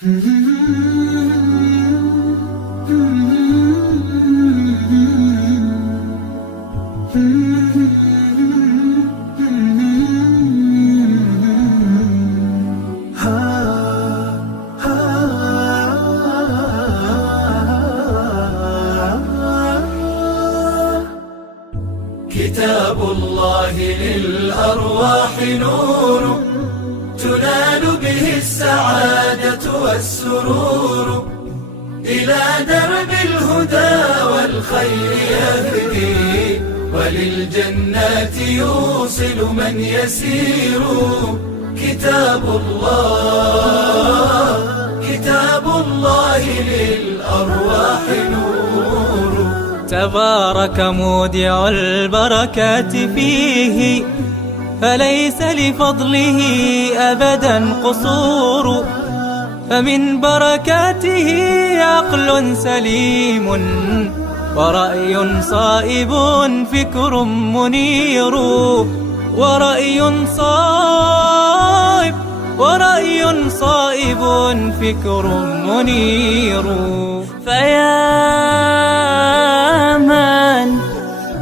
كتاب الله للأرواح نور، تنال به السعادة والسرور، إلى درب الهدى والخير يهدي، وللجنات يوصل من يسير. كتاب الله للأرواح نور. تبارك مودع البركات فيه، فليس لفضله أبدا قصور. فمن بركاته عقل سليم، ورأي صائب فكر منير. ورأي صائب فكر منير.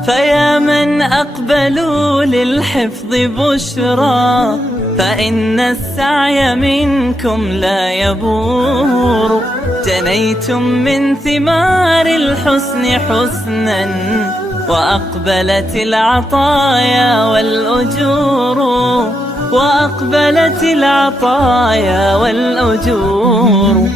فيا من أقبلوا للحفظ بشرى، فإن السعي منكم لا يبور. جنيتم من ثمار الحسن حسنا، وأقبلت العطايا والأجور.